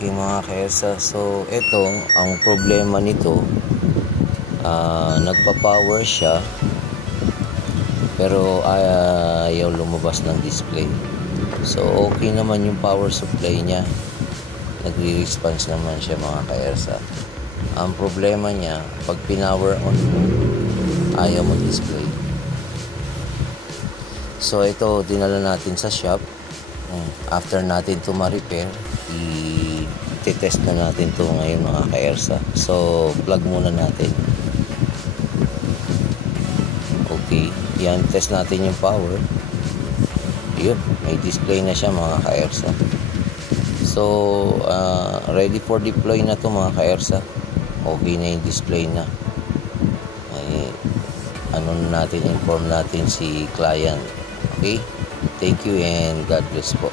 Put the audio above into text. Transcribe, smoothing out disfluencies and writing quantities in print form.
Okay mga kaelsa, so ito ang problema nito, nagpa-power siya pero ayaw lumabas ng display. So okay naman yung power supply niya, nagre-response naman siya mga kaelsa. Ang problema niya, pag pinower on ayaw mag-display. So ito dinala natin sa shop. After natin to ma-repair, i-test na natin to ngayon mga kaelsa. So plug muna natin. Okay, yan, test natin yung power. Yun, may display na siya mga kaelsa. So ready for deploy na to mga kaelsa. Okay na yung display na. Ay, inform natin si client. Okay, thank you and God bless po.